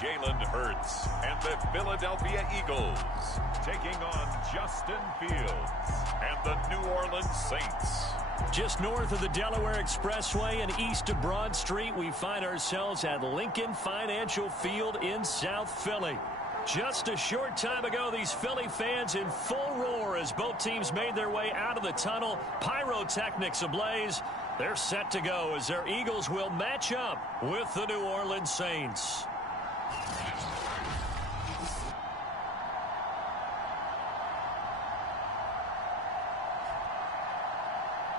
Jalen Hurts and the Philadelphia Eagles taking on Justin Fields and the New Orleans Saints. Just north of the Delaware Expressway and east of Broad Street, we find ourselves at Lincoln Financial Field in South Philly. Just a short time ago, these Philly fans in full roar as both teams made their way out of the tunnel. Pyrotechnics ablaze. They're set to go as their Eagles will match up with the New Orleans Saints.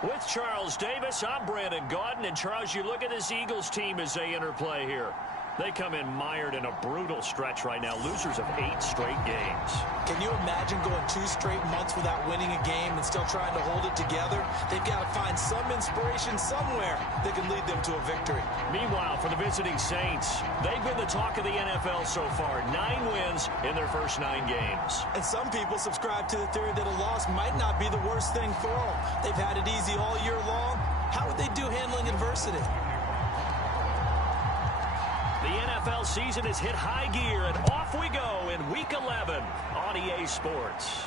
With Charles Davis, I'm Brandon Gaudin. And Charles, you look at this Eagles team as they interplay here. They come in mired in a brutal stretch right now, losers of 8 straight games. Can you imagine going 2 straight months without winning a game and still trying to hold it together? They've got to find some inspiration somewhere that can lead them to a victory. Meanwhile, for the visiting Saints, they've been the talk of the NFL so far. 9 wins in their first 9 games. And some people subscribe to the theory that a loss might not be the worst thing for them. They've had it easy all year long. How would they do handling adversity? The NFL season has hit high gear, and off we go in Week 11 on EA Sports.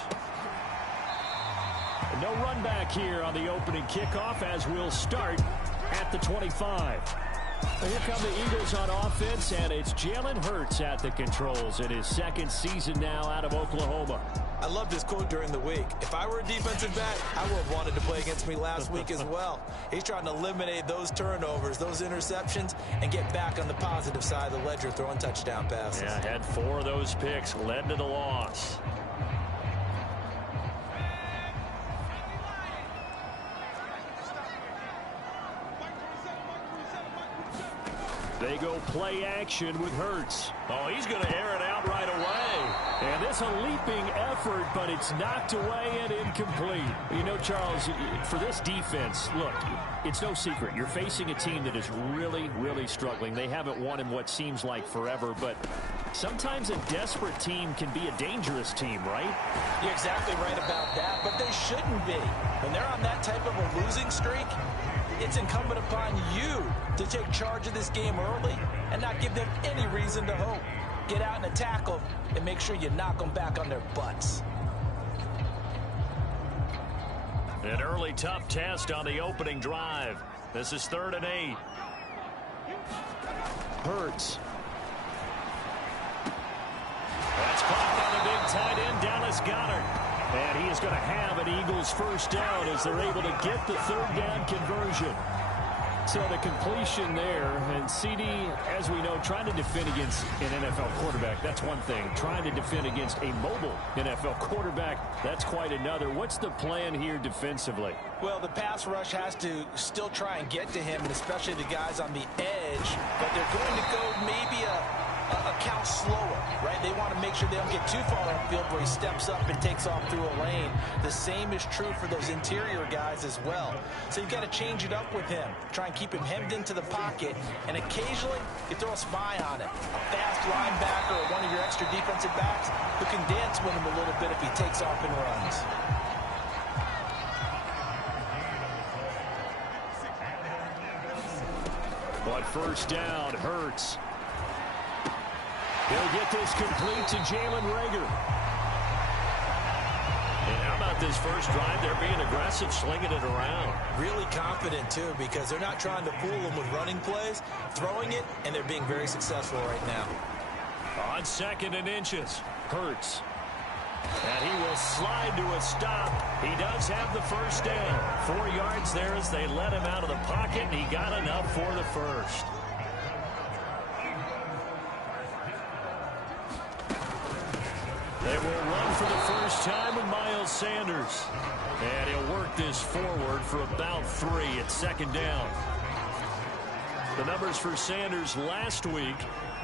No run back here on the opening kickoff as we'll start at the 25. Here come the Eagles on offense, and it's Jalen Hurts at the controls in his second season now out of Oklahoma. I love this quote during the week. If I were a defensive back, I would have wanted to play against me last week as well. He's trying to eliminate those turnovers, those interceptions, and get back on the positive side of the ledger throwing touchdown passes. Yeah, had 4 of those picks, led to the loss. They go play action with Hurts. Oh, he's going to air it out right away. And this a leaping effort, but it's knocked away and incomplete. You know, Charles, for this defense, look, it's no secret. You're facing a team that is really, really struggling. They haven't won in what seems like forever, but sometimes a desperate team can be a dangerous team, right? You're exactly right about that, but they shouldn't be. When they're on that type of a losing streak, it's incumbent upon you to take charge of this game early and not give them any reason to hope. Get out and attack them and make sure you knock them back on their butts. An early tough test on the opening drive. This is 3rd and 8. Hurts. That's caught by the big tight end, Dallas Goedert. And he is going to have an Eagles first down as they're able to get the 3rd down conversion. So the completion there, and CD, as we know, trying to defend against an NFL quarterback, that's one thing. Trying to defend against a mobile NFL quarterback, that's quite another. What's the plan here defensively? Well, the pass rush has to still try and get to him, and especially the guys on the edge. But they're going to go maybe a count slower, right? They want to make sure they don't get too far upfield where he steps up and takes off through a lane. The same is true for those interior guys as well. So you've got to change it up with him. Try and keep him hemmed into the pocket, and occasionally you throw a spy on him. A fast linebacker or one of your extra defensive backs who can dance with him a little bit if he takes off and runs. But first down, Hurts. He'll get this complete to Jalen Reagor. And how about this first drive? They're being aggressive, slinging it around. Really confident, too, because they're not trying to fool them with running plays, throwing it, and they're being very successful right now. On 2nd and inches, Hurts. And he will slide to a stop. He does have the first down. 4 yards there as they let him out of the pocket, and he got enough for the first. They will run for the first time with Miles Sanders. And he'll work this forward for about 3 at 2nd down. The numbers for Sanders last week,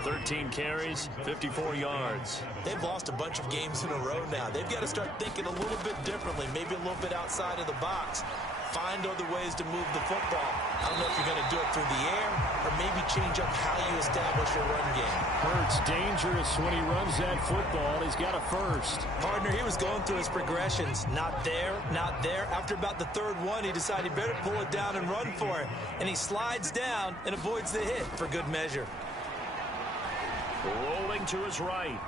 13 carries, 54 yards. They've lost a bunch of games in a row now. They've got to start thinking a little bit differently, maybe a little bit outside of the box. Find other ways to move the football. I don't know if you're going to do it through the air or maybe change up how you establish your run game. Hurts dangerous when he runs that football. He's got a first. Partner, he was going through his progressions. Not there, not there. After about the 3rd one, he decided he better pull it down and run for it. And he slides down and avoids the hit for good measure. Rolling to his right.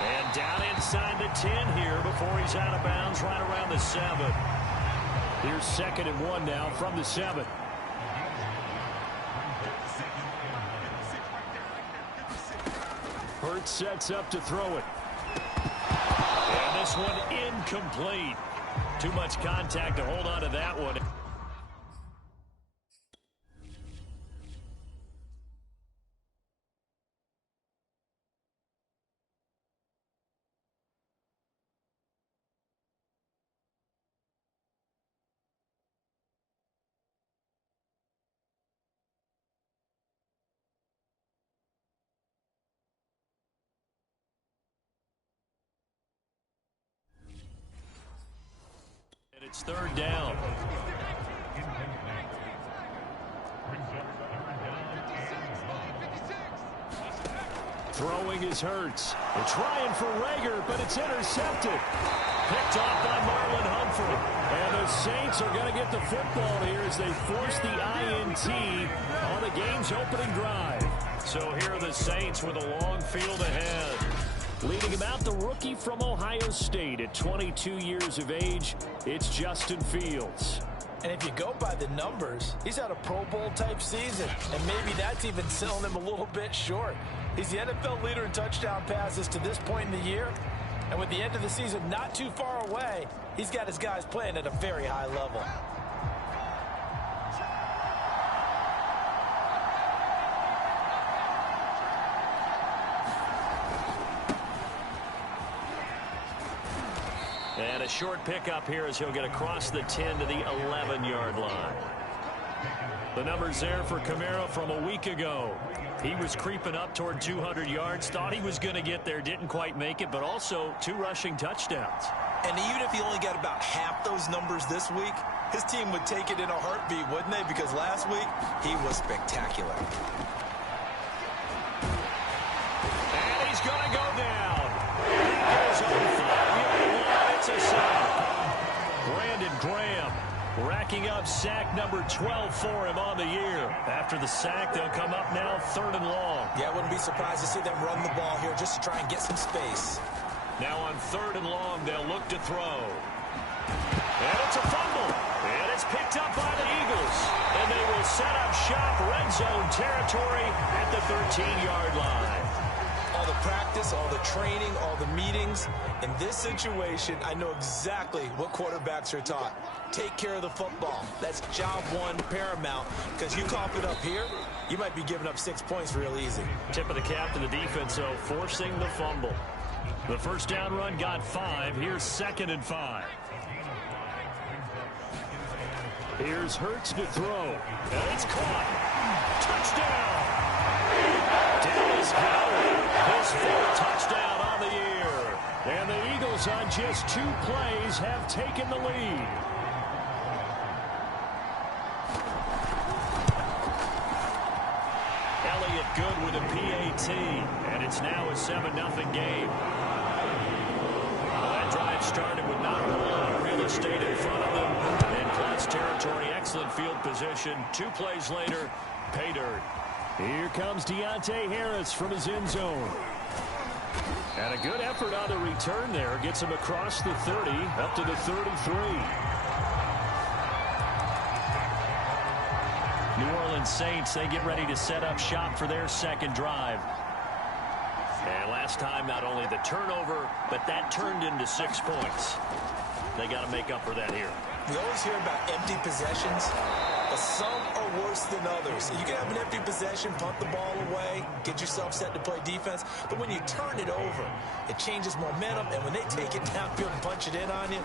And down inside the 10 here before he's out of bounds right around the 7. Here's 2nd and 1 now from the 7. Hurts sets up to throw it. And this one incomplete. Too much contact to hold on to that one. It's 3rd down. Throwing is Hurts. They're trying for Rager, but it's intercepted. Picked off by Marlon Humphrey. And the Saints are going to get the football here as they force the INT on the game's opening drive. So here are the Saints with a long field ahead. Leading him out, the rookie from Ohio State at 22 years of age, it's Justin Fields. And if you go by the numbers, he's had a Pro Bowl type season. And maybe that's even selling him a little bit short. He's the NFL leader in touchdown passes to this point in the year. And with the end of the season not too far away, he's got his guys playing at a very high level. And a short pickup here as he'll get across the 10 to the 11-yard line. The numbers there for Kamara from a week ago. He was creeping up toward 200 yards, thought he was going to get there, didn't quite make it, but also 2 rushing touchdowns. And even if he only got about half those numbers this week, his team would take it in a heartbeat, wouldn't they? Because last week, he was spectacular. And he's going to go down. He goes on the 5-yard line. It's a sack. Brandon Graham racking up sack number 12 for him on the year. After the sack, they'll come up now 3rd and long. Yeah, I wouldn't be surprised to see them run the ball here just to try and get some space. Now on 3rd and long, they'll look to throw. And it's a fumble. And it's picked up by the Eagles. And they will set up shop, red zone territory at the 13-yard line. All the practice, all the training, all the meetings. In this situation, I know exactly what quarterbacks are taught. Take care of the football. That's job one paramount. Because you cough it up here, you might be giving up 6 points real easy. Tip of the cap to the defense, though, forcing the fumble. The first down run got 5. Here's 2nd and 5. Here's Hurts to throw. And it's caught. Touchdown! Dallas Howard, his 4th touchdown on the year. And the Eagles on just 2 plays have taken the lead. Elliott good with a PAT. And it's now a 7-0 game. That drive started with not a whole lot of real estate in front of them. In clutch territory, excellent field position. 2 plays later, pay dirt. Here comes Deontay Harris from his end zone. And a good effort on the return there. Gets him across the 30, up to the 33. New Orleans Saints, they get ready to set up shop for their 2nd drive. And last time, not only the turnover, but that turned into 6 points. They got to make up for that here. We always hear about empty possessions, but some are worse than others. You can have an empty possession, punt the ball away, get yourself set to play defense, but when you turn it over, it changes momentum, and when they take it downfield and punch it in on you,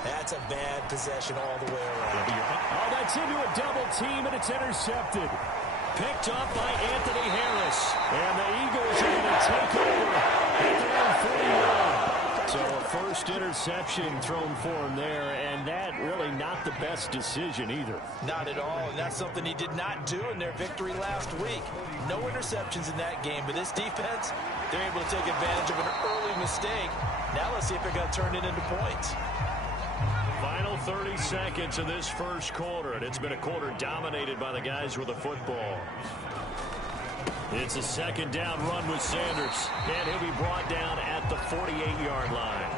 that's a bad possession all the way around. Oh, that's into a double team, and it's intercepted. Picked up by Anthony Harris. And the Eagles are going to take over at their own 41. So a first interception thrown for him there, and that really not the best decision either. Not at all, and that's something he did not do in their victory last week. No interceptions in that game, but this defense, they're able to take advantage of an early mistake. Now let's see if they're going to turn it into points. Final 30 seconds of this first quarter, and it's been a quarter dominated by the guys with the football. It's a second down run with Sanders, and he'll be brought down at the 48-yard line.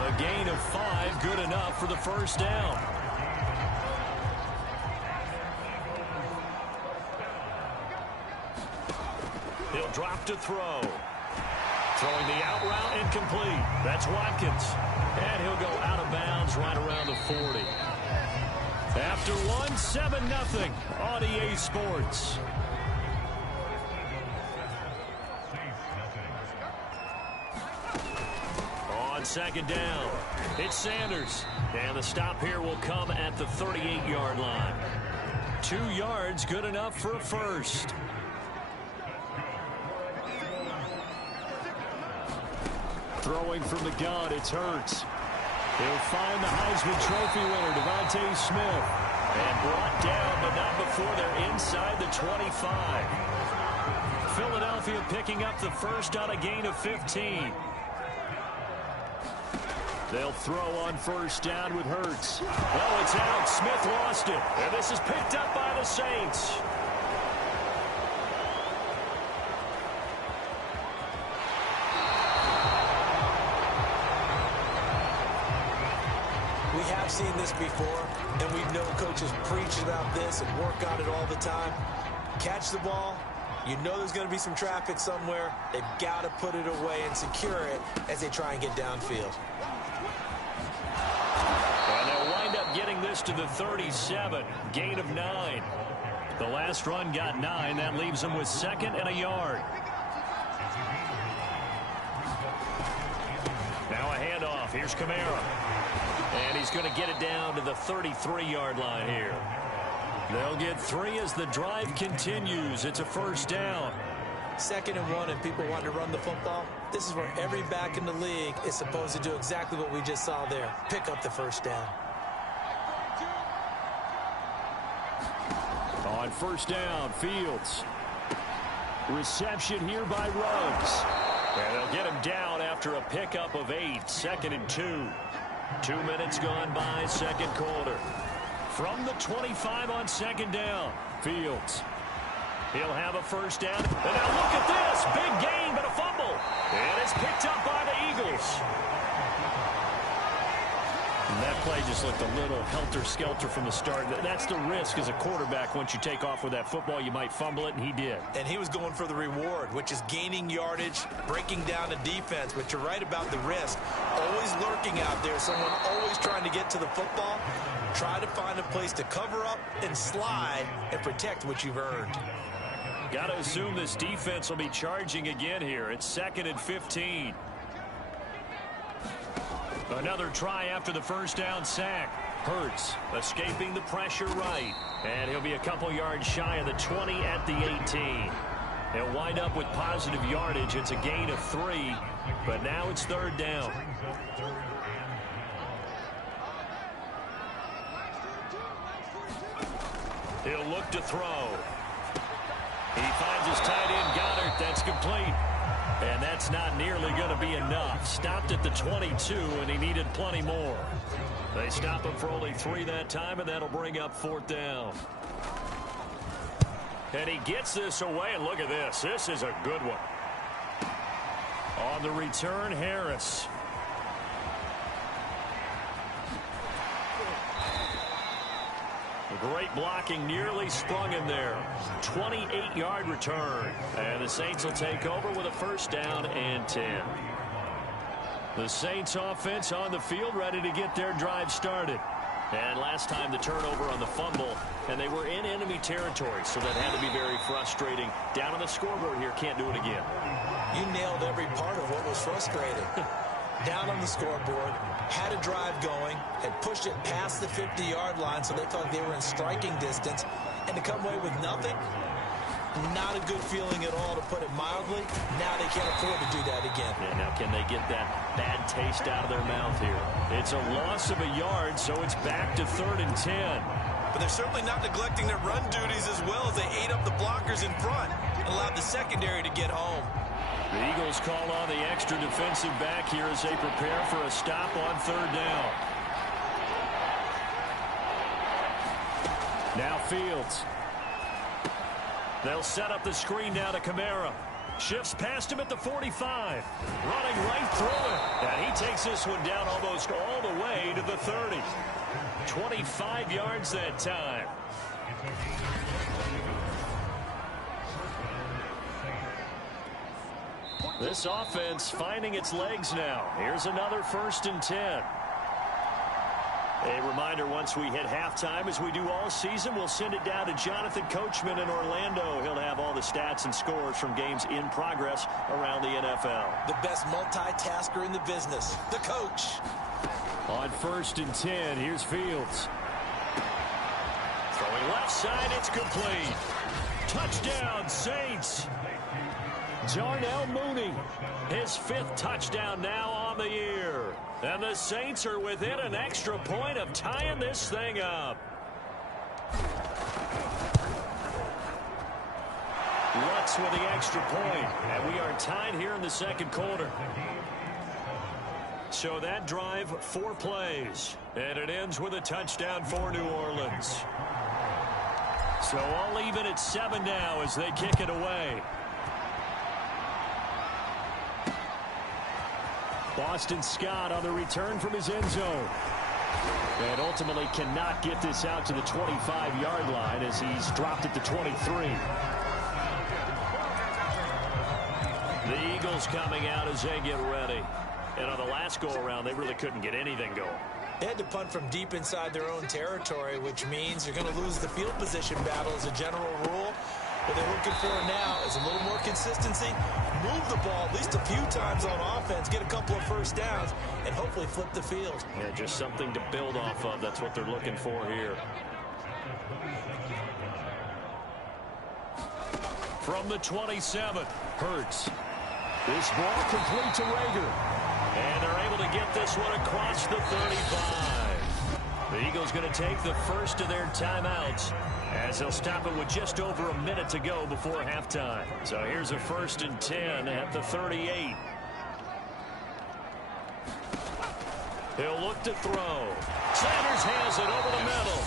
A gain of 5, good enough for the first down. He'll drop to throw. Throwing the out route incomplete. That's Watkins. And he'll go out of bounds right around the 40. After one, 7-0 on EA Sports. On second down, it's Sanders. And the stop here will come at the 38-yard line. 2 yards, good enough for a first. Throwing from the gun, it's Hurts. He'll find the Heisman Trophy winner, Devontae Smith. And brought down, but not before they're inside the 25. Philadelphia picking up the first on a gain of 15. They'll throw on first down with Hurts. Oh, it's out. Smith lost it. And this is picked up by the Saints. We have seen this before, and we know coaches preach about this and work on it all the time. Catch the ball. You know there's going to be some traffic somewhere. They've got to put it away and secure it as they try and get downfield. And they'll wind up getting this to the 37. Gain of 9. The last run got 9. That leaves them with 2nd and a yard. Now a handoff. Here's Kamara. And he's going to get it down to the 33-yard line here. They'll get 3 as the drive continues. It's a first down. 2nd and 1, and people want to run the football. This is where every back in the league is supposed to do exactly what we just saw there. Pick up the first down. On first down, Fields. Reception here by Ruggs. And they'll get him down after a pickup of 8. 2nd and 2. 2 minutes gone by, second quarter. From the 25 on second down, Fields. He'll have a first down. And now look at this. Big gain, but a fumble. And it's picked up by the Eagles. And that play just looked a little helter-skelter from the start. That's the risk as a quarterback. Once you take off with that football, you might fumble it, and he did. And he was going for the reward, which is gaining yardage, breaking down the defense. But you're right about the risk. Always lurking out there, someone always trying to get to the football. Try to find a place to cover up and slide and protect what you've earned. Got to assume this defense will be charging again here. It's 2nd and 15. Another try after the first down sack. Hurts escaping the pressure right. And he'll be a couple yards shy of the 20 at the 18. He'll wind up with positive yardage. It's a gain of 3. But now it's 3rd down. He'll look to throw. He finds his tight end, Goddard. That's complete. And that's not nearly going to be enough. Stopped at the 22, and he needed plenty more. They stop him for only 3 that time, and that'll bring up 4th down. And he gets this away, and look at this. This is a good one. On the return, Harris. Great blocking, nearly sprung him there. 28-yard return. And the Saints will take over with a first down and 10. The Saints offense on the field, ready to get their drive started. And last time the turnover on the fumble, and they were in enemy territory, so that had to be very frustrating. Down on the scoreboard here, can't do it again. You nailed every part of what was frustrating. Down on the scoreboard, had a drive going, had pushed it past the 50-yard line, so they thought they were in striking distance, and to come away with nothing, not a good feeling at all, to put it mildly. Now they can't afford to do that again. Yeah, now can they get that bad taste out of their mouth here? It's a loss of a yard, so it's back to 3rd and 10. But they're certainly not neglecting their run duties as well, as they ate up the blockers in front and allowed the secondary to get home. The Eagles call on the extra defensive back here as they prepare for a stop on 3rd down. Now Fields. They'll set up the screen now to Kamara. Shifts past him at the 45. Running right through it. And he takes this one down almost all the way to the 30. 25 yards that time. This offense finding its legs now. Here's another 1st and 10. A reminder, once we hit halftime, as we do all season, we'll send it down to Jonathan Coachman in Orlando. He'll have all the stats and scores from games in progress around the NFL. The best multitasker in the business, the coach. On 1st and 10, here's Fields. Throwing left side, it's complete. Touchdown, Saints. Darnell Mooney, his 5th touchdown now on the year. And the Saints are within an extra point of tying this thing up. Lutz with the extra point, and we are tied here in the 2nd quarter. So that drive, 4 plays, and it ends with a touchdown for New Orleans. So all even at 7 now as they kick it away. Boston Scott on the return from his end zone. And ultimately cannot get this out to the 25-yard line as he's dropped at the 23. The Eagles coming out as they get ready. And on the last go-around, they really couldn't get anything going. They had to punt from deep inside their own territory, which means you're going to lose the field position battle as a general rule. What they're looking for now is a little more consistency, move the ball at least a few times on offense, get a couple of 1st downs, and hopefully flip the field. Yeah, just something to build off of. That's what they're looking for here. From the 27, Hurts. This ball complete to Rager. And they're able to get this one across the 35. The Eagles going to take the first of their timeouts as they'll stop it with just over a minute to go before halftime. So here's a 1st and 10 at the 38. He'll look to throw. Sanders has it over the middle.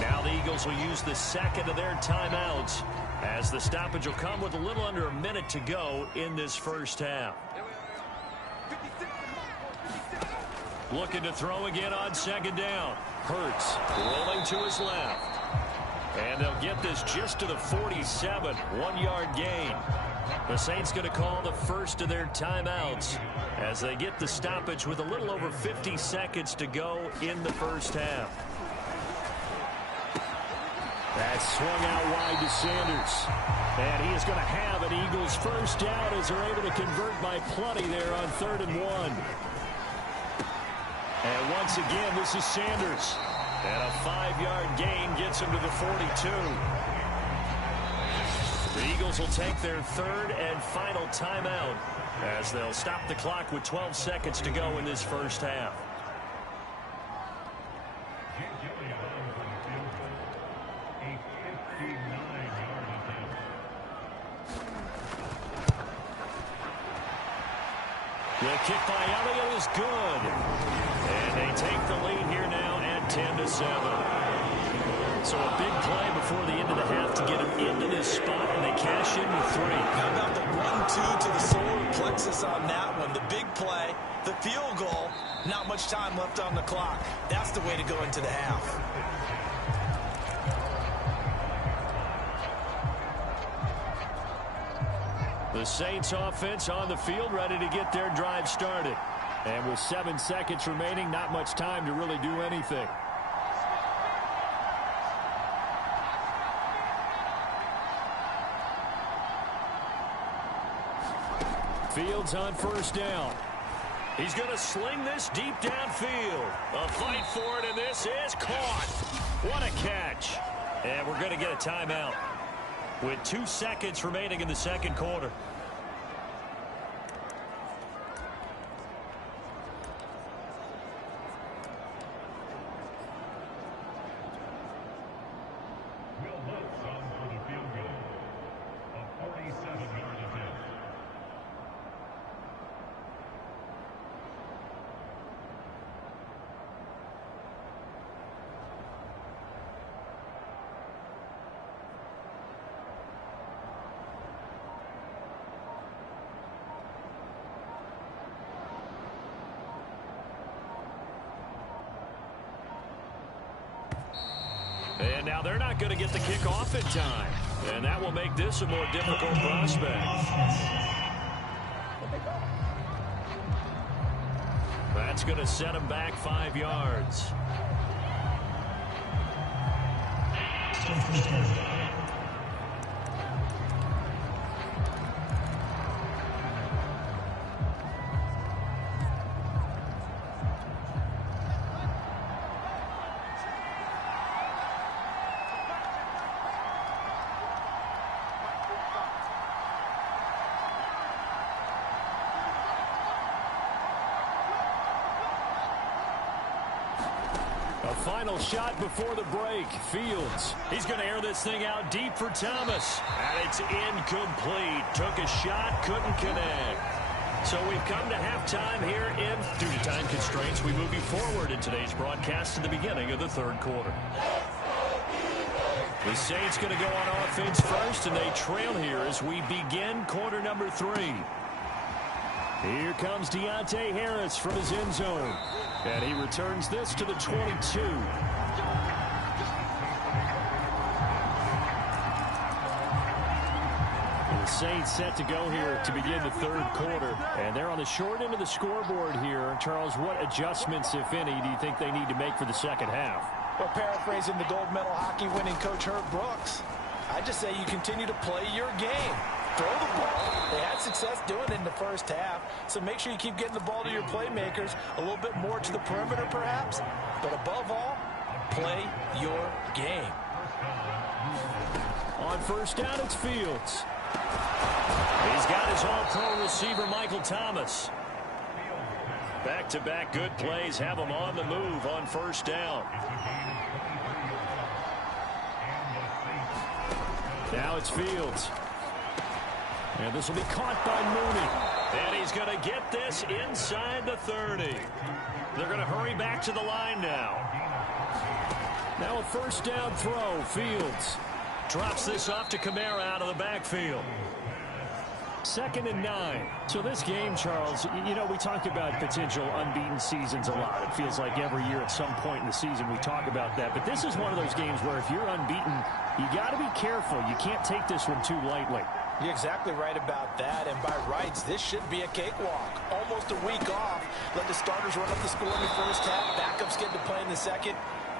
Now the Eagles will use the 2nd of their timeouts as the stoppage will come with a little under a minute to go in this 1st half. Looking to throw again on 2nd down. Hurts rolling to his left. And they'll get this just to the 47, 1-yard gain. The Saints going to call the first of their timeouts as they get the stoppage with a little over 50 seconds to go in the 1st half. That's swung out wide to Sanders. And he is going to have an Eagles 1st down as they're able to convert by plenty there on 3rd and 1. And once again, this is Sanders. And a 5-yard gain gets him to the 42. The Eagles will take their 3rd and final timeout as they'll stop the clock with 12 seconds to go in this 1st half. The kick by Elliott is good. And they take the lead here now at 10-7. So a big play before the end of the half to get him into this spot, and they cash in with 3. How about the 1-2 to the solar plexus on that one? The big play, the field goal, not much time left on the clock. That's the way to go into the half. The Saints offense on the field ready to get their drive started. And with 7 seconds remaining, not much time to really do anything. Fields on 1st down. He's going to sling this deep downfield. A fight for it, and this is caught. What a catch. And we're going to get a timeout with 2 seconds remaining in the 2nd quarter. And now they're not going to get the kickoff in time. And that will make this a more difficult prospect. That's going to set him back 5 yards. Final shot before the break. Fields. He's going to air this thing out deep for Thomas. And it's incomplete. Took a shot, couldn't connect. So we've come to halftime here due to time constraints, we move you forward in today's broadcast to the beginning of the third quarter. The Saints going to go on offense first, and they trail here as we begin quarter number 3. Here comes Deontay Harris from his end zone. And he returns this to the 22. The Saints set to go here to begin the third quarter. And they're on the short end of the scoreboard here. Charles, what adjustments, if any, do you think they need to make for the second half? Well, paraphrasing the gold medal hockey winning coach Herb Brooks, I just say you continue to play your game. Throw the ball. They had success doing it in the first half, so make sure you keep getting the ball to your playmakers, a little bit more to the perimeter perhaps, but above all, play your game. On first down, it's Fields. He's got his all-pro receiver, Michael Thomas. Back-to-back good plays have him on the move on first down. Now it's Fields. And this will be caught by Mooney. And he's going to get this inside the 30. They're going to hurry back to the line now. Now a first down throw. Fields drops this off to Kamara out of the backfield. 2nd and 9. So this game, Charles, you know, we talked about potential unbeaten seasons a lot. It feels like every year at some point in the season we talk about that. But this is one of those games where if you're unbeaten, you got to be careful. You can't take this one too lightly. You're exactly right about that, and by rights, this should be a cakewalk. Almost a week off. Let the starters run up the score in the first half. Backups get to play in the second.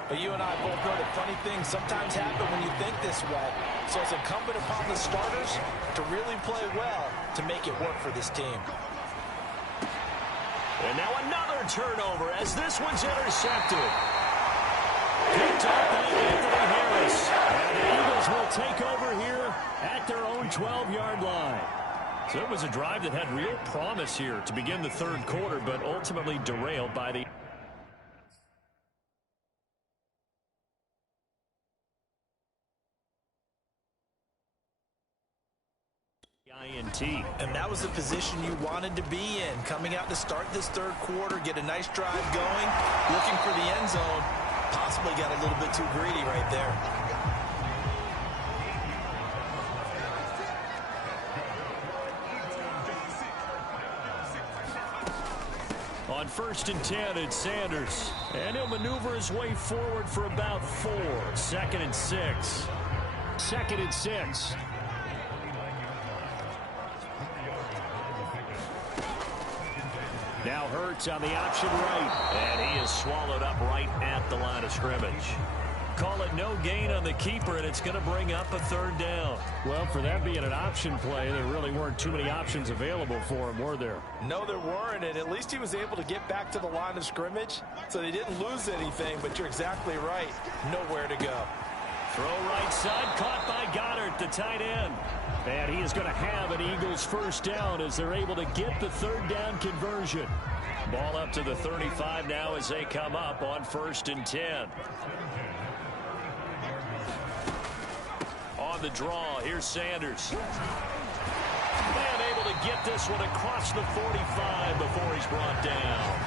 But you and I both know that funny things sometimes happen when you think this way. So it's incumbent upon the starters to really play well to make it work for this team. And now another turnover as this one's intercepted. Picked up by Anthony Harris. And the Eagles will take over here at their own 12-yard line. So it was a drive that had real promise here to begin the third quarter, but ultimately derailed by the INT. And that was the position you wanted to be in. Coming out to start this third quarter, get a nice drive going, looking for the end zone. Possibly got a little bit too greedy right there. On 1st and 10, it's Sanders. And he'll maneuver his way forward for about 4. 2nd and 6. 2nd and 6. Now Hurts on the option right. And he is swallowed up right at the line of scrimmage. Call it no gain on the keeper, and it's going to bring up a 3rd down. Well, for that being an option play, there really weren't too many options available for him, were there? No, there weren't, and at least he was able to get back to the line of scrimmage, so they didn't lose anything, but you're exactly right. Nowhere to go. Throw right side, caught by Goddard, the tight end. And he is going to have an Eagles first down as they're able to get the 3rd down conversion. Ball up to the 35 now as they come up on 1st and 10. On the draw, here's Sanders. And able to get this one across the 45 before he's brought down.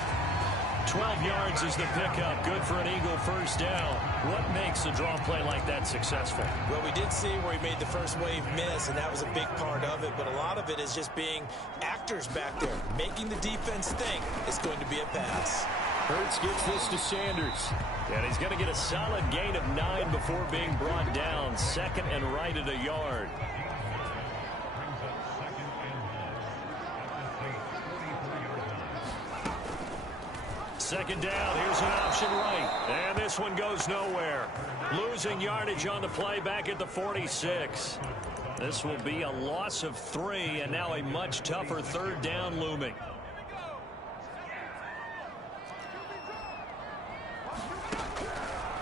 12 yards is the pickup. Good for an Eagle first down. What makes a draw play like that successful? Well, we did see where he made the first wave miss, and that was a big part of it. But a lot of it is just being actors back there, making the defense think it's going to be a pass. Hurts gets this to Sanders. And he's going to get a solid gain of 9 before being brought down. Second and right at a yard. Second down, here's an option right. And this one goes nowhere. Losing yardage on the play back at the 46. This will be a loss of 3, and now a much tougher third down looming.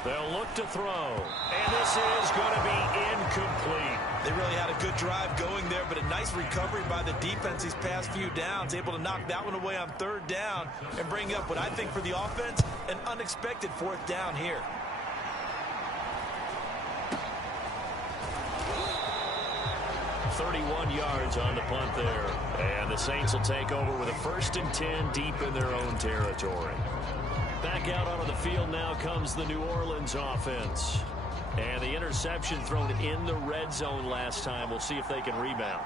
They'll look to throw. And this is going to be incomplete. They really had a good drive going there, but a nice recovery by the defense these past few downs. Able to knock that one away on third down and bring up what I think for the offense, an unexpected fourth down here. .31 yards on the punt there. And the Saints will take over with a 1st and 10 deep in their own territory. Back out onto the field now comes the New Orleans offense. And the interception thrown in the red zone last time. We'll see if they can rebound.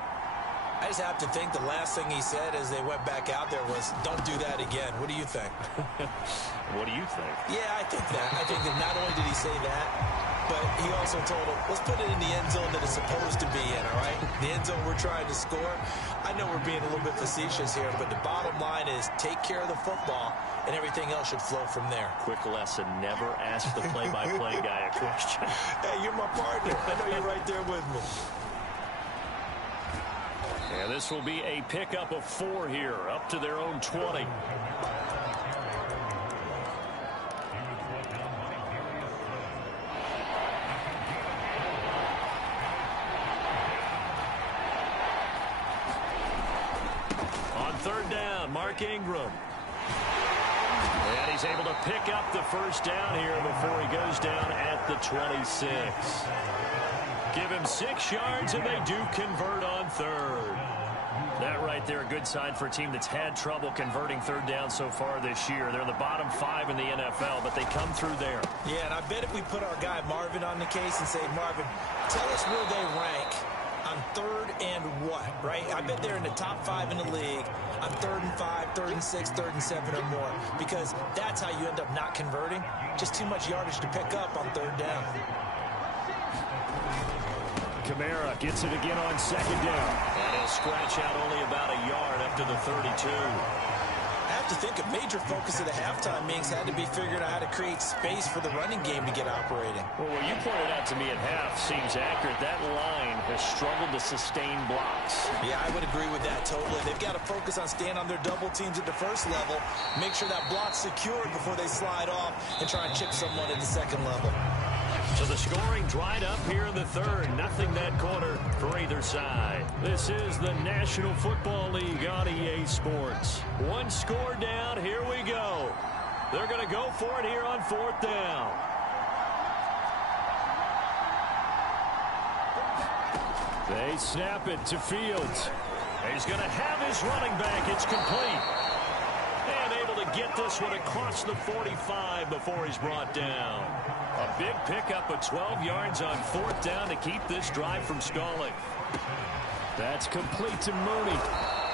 I just have to think the last thing he said as they went back out there was, don't do that again. What do you think? What do you think? Yeah, I think that. I think that not only did he say that, but he also told him, let's put it in the end zone that it's supposed to be in, all right? The end zone we're trying to score. I know we're being a little bit facetious here, but the bottom line is take care of the football, and everything else should flow from there. Quick lesson, never ask the play-by-play guy a question. Hey, you're my partner. I know you're right there with me. And this will be a pickup of 4 here, up to their own 20. On third down, Mark Ingram. And he's able to pick up the first down here before he goes down at the 26. Give him 6 yards, and they do convert on third. That right there, a good sign for a team that's had trouble converting third down so far this year. They're in the bottom 5 in the NFL, but they come through there. Yeah, and I bet if we put our guy Marvin on the case and say, Marvin, tell us where they rank on third and what, right? I bet they're in the top 5 in the league on 3rd and 5, 3rd and 6, 3rd and 7 or more, because that's how you end up not converting. Just too much yardage to pick up on third down. Kamara gets it again on second down. And he'll scratch out only about a yard up to the 32. I have to think a major focus of the halftime meetings had to be figuring out how to create space for the running game to get operating. Well, what you pointed out to me at half seems accurate. That line has struggled to sustain blocks. Yeah, I would agree with that totally. They've got to focus on staying on their double teams at the first level, make sure that block's secured before they slide off and try and chip someone at the second level. So the scoring dried up here in the third. Nothing that quarter for either side. This is the National Football League on EA Sports. 1 score down. Here we go. They're going to go for it here on 4th down. They snap it to Fields. He's going to have his running back. It's complete. And able to get this one across the 45 before he's brought down. A big pickup of 12 yards on 4th down to keep this drive from stalling. That's complete to Mooney.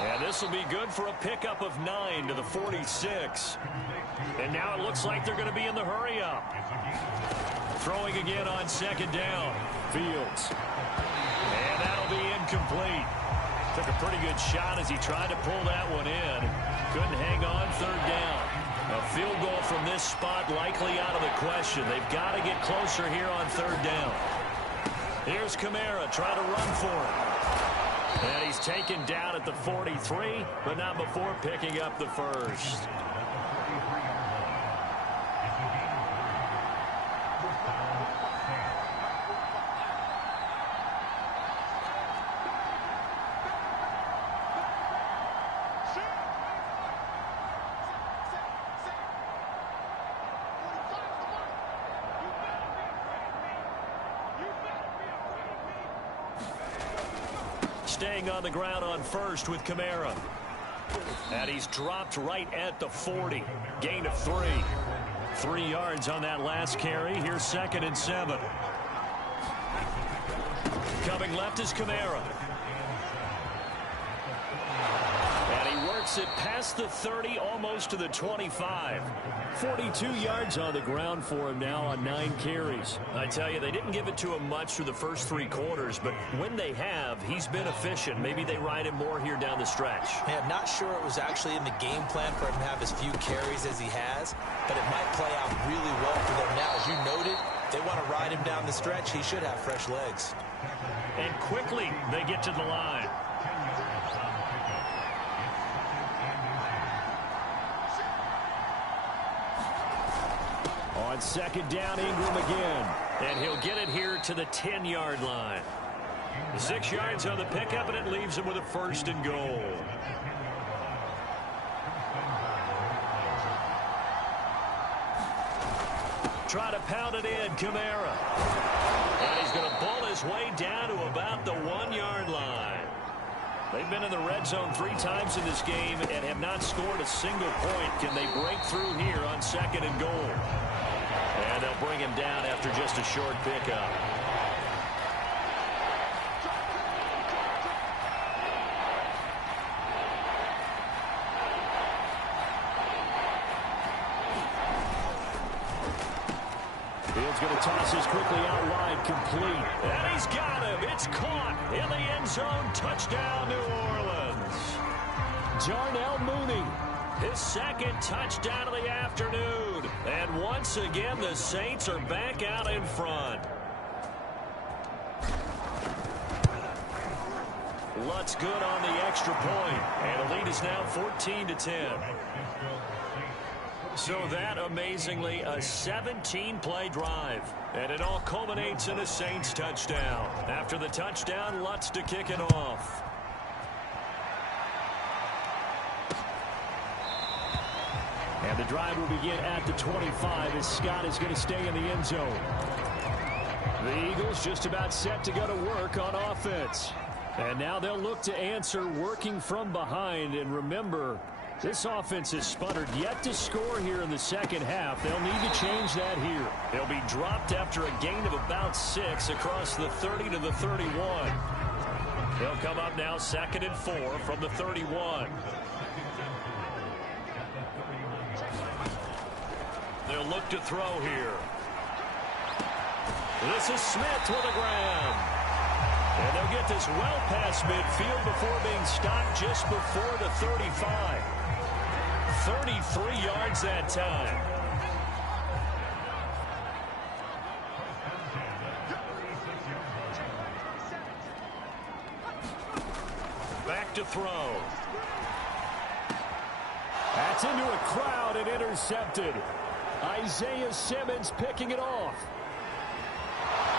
And this will be good for a pickup of 9 to the 46. And now it looks like they're going to be in the hurry-up. Throwing again on second down. Fields. And that'll be incomplete. Took a pretty good shot as he tried to pull that one in. Couldn't hang on third down. A field goal from this spot likely out of the question. They've got to get closer here on third down. Here's Kamara trying to run for it. And he's taken down at the 43, but not before picking up the first. Staying on the ground on first with Kamara. And he's dropped right at the 40. Gain of 3. 3 yards on that last carry. Here's 2nd and 7. Coming left is Kamara. And he works gets it past the 30, almost to the 25. 42 yards on the ground for him now on 9 carries. I tell you, they didn't give it to him much through the first 3 quarters, but when they have, he's been efficient. Maybe they ride him more here down the stretch. Yeah, I'm not sure it was actually in the game plan for him to have as few carries as he has, but it might play out really well for them now. As you noted, they want to ride him down the stretch. He should have fresh legs. And quickly, they get to the line. On second down, Ingram again. And he'll get it here to the 10-yard line. 6 yards on the pickup, and it leaves him with a 1st and goal. Try to pound it in, Kamara. And he's going to bull his way down to about the 1-yard line. They've been in the red zone 3 times in this game and have not scored a single point. Can they break through here on 2nd and goal? And they'll bring him down after just a short pickup. Fields going to toss this quickly out wide, complete. And he's got him. It's caught in the end zone. Touchdown, New Orleans. Darnell Mooney, his 2nd touchdown of the afternoon. And once again, the Saints are back out in front. Lutz good on the extra point. And the lead is now 14-10. So that, amazingly, a 17-play drive. And it all culminates in a Saints touchdown. After the touchdown, Lutz to kick it off. And the drive will begin at the 25 as Scott is going to stay in the end zone. The Eagles just about set to go to work on offense. And now they'll look to answer working from behind. And remember, this offense has sputtered yet to score here in the second half. They'll need to change that here. They'll be dropped after a gain of about 6 across the 30 to the 31. They'll come up now 2nd and 4 from the 31. They'll look to throw here. This is Smith with a grab. And they'll get this well past midfield before being stopped just before the 35. 33 yards that time. Back to throw. That's into a crowd and intercepted. Isaiah Simmons picking it off.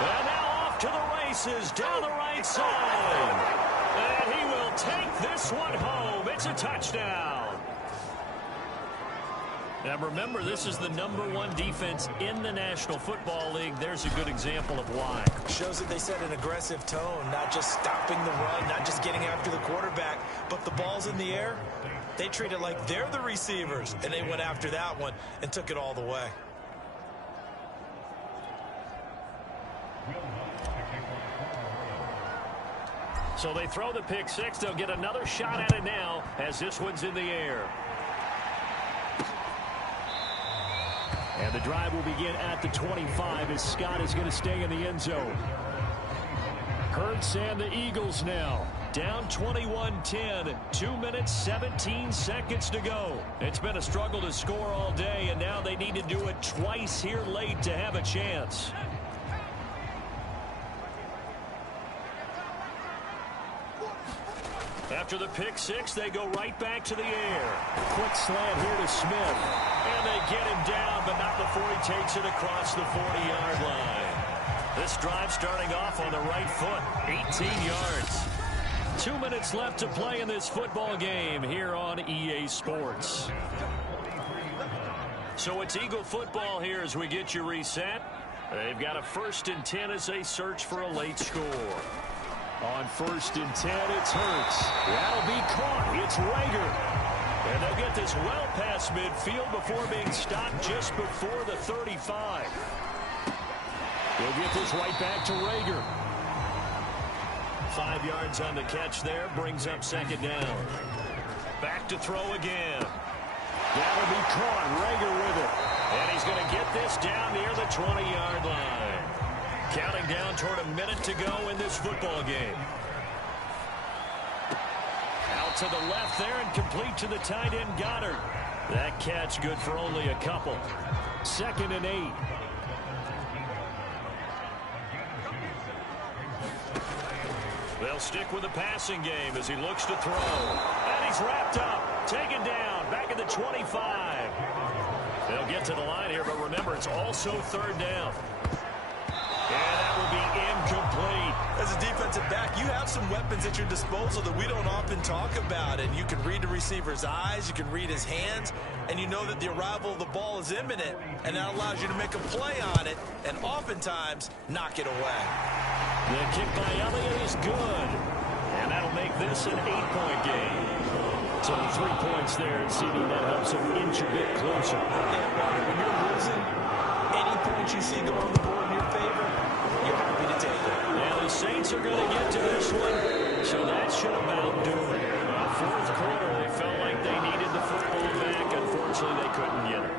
And now off to the races down the right side. And he will take this one home. It's a touchdown. Now remember, this is the #1 defense in the National Football League. There's a good example of why. Shows that they set an aggressive tone, not just stopping the run, not just getting after the quarterback, but the ball's in the air. They treat it like they're the receivers, and they went after that one and took it all the way. So they throw the pick 6. They'll get another shot at it now as this one's in the air. And the drive will begin at the 25 as Scott is going to stay in the end zone. Hurts and the Eagles now down 21-10. 2 minutes, 17 seconds to go. It's been a struggle to score all day, and now they need to do it twice here late to have a chance. After the pick 6, they go right back to the air. Quick slant here to Smith. And they get him down, but not before he takes it across the 40-yard line. This drive starting off on the right foot. 18 yards. 2 minutes left to play in this football game here on EA Sports. So it's Eagle football here as we get you reset. They've got a 1st and 10 as they search for a late score. On 1st and 10, it's Hurts. That'll be caught. It's Rager. And they'll get this well past midfield before being stopped just before the 35. They'll get this right back to Rager. 5 yards on the catch there, brings up 2nd down. Back to throw again. That'll be caught. Rager with it. And he's going to get this down near the 20-yard line. Counting down toward a minute to go in this football game. Out to the left there and complete to the tight end Goddard. That catch good for only a couple. 2nd and 8. They'll stick with the passing game as he looks to throw. And he's wrapped up. Taken down. Back at the 25. They'll get to the line here, but remember, it's also 3rd down. And that will be incomplete. As a defensive back, you have some weapons at your disposal that we don't often talk about. And you can read the receiver's eyes, you can read his hands, and you know that the arrival of the ball is imminent, and that allows you to make a play on it and oftentimes knock it away. The kick by Elliott is good. And that'll make this an 8-point game. So 3 points there, and CD that helps him inch a bit closer. When you're losing, any points you see go on the board in your favor, you're happy to take it. Now the Saints are going to get to this one, so that should about do it. 4th quarter, they felt like they needed the football back. Unfortunately, they couldn't get it.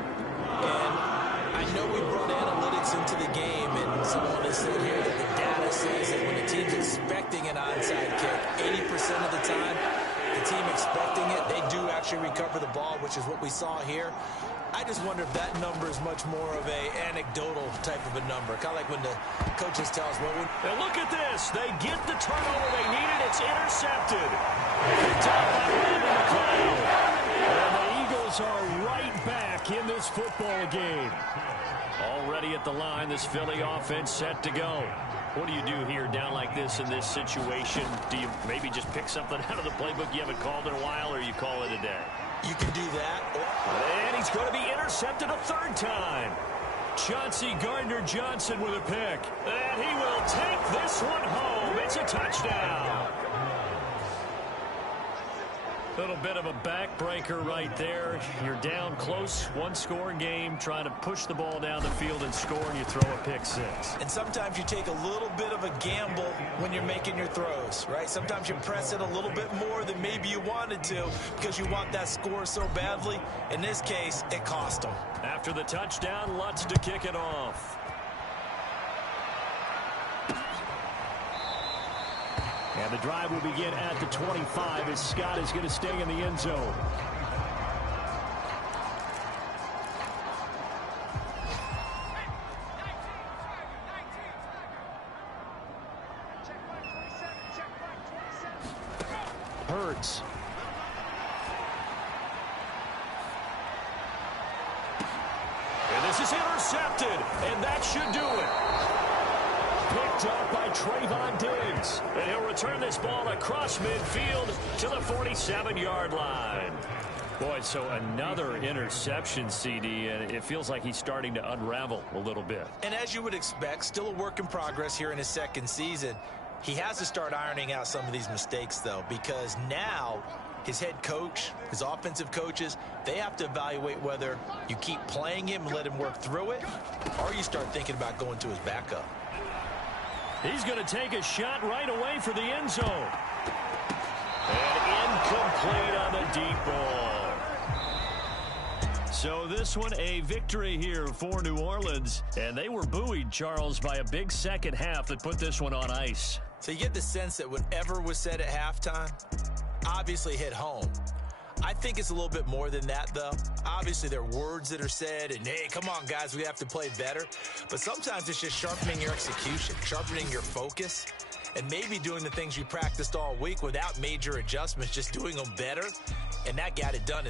And I know we brought analytics into the game, and someone has said here that the data says that when the team's expecting an onside kick, 80% of the time, the team expecting it, they do actually recover the ball, which is what we saw here. I just wonder if that number is much more of a anecdotal type of a number. Kind of like when the coaches tell us, well, and look at this. They get the turnover they needed. It's intercepted. Picked up by Randy McLeod. And the Eagles are right back in this football game. Already at the line, this Philly offense set to go. What do you do here down like this in this situation? Do you maybe just pick something out of the playbook you haven't called in a while, or you call it a day? You can do that. And he's going to be intercepted a 3rd time. Chauncey Gardner-Johnson with a pick. And he will take this one home. It's a touchdown. Little bit of a backbreaker right there. You're down close, 1-score game, trying to push the ball down the field and score, and you throw a pick 6. And sometimes you take a little bit of a gamble when you're making your throws, right? Sometimes you press it a little bit more than maybe you wanted to because you want that score so badly. In this case, it cost them. After the touchdown, Lutz to kick it off. And the drive will begin at the 25 as Scott is going to stay in the end zone. Hurts. And this is intercepted, and that should do it. Picked up by Trayvon Diggs. And he'll return this ball across midfield to the 47-yard line. Boy, so another interception, CD, and it feels like he's starting to unravel a little bit. And as you would expect, still a work in progress here in his 2nd season. He has to start ironing out some of these mistakes, though, because now his head coach, his offensive coaches, they have to evaluate whether you keep playing him and let him work through it, or you start thinking about going to his backup. He's going to take a shot right away for the end zone. And incomplete on the deep ball. So this one, a victory here for New Orleans. And they were buoyed, Charles, by a big second half that put this one on ice. So you get the sense that whatever was said at halftime obviously hit home. I think it's a little bit more than that, though. Obviously, there are words that are said, and, hey, come on, guys, we have to play better. But sometimes it's just sharpening your execution, sharpening your focus, and maybe doing the things you practiced all week without major adjustments, just doing them better, and that got it done.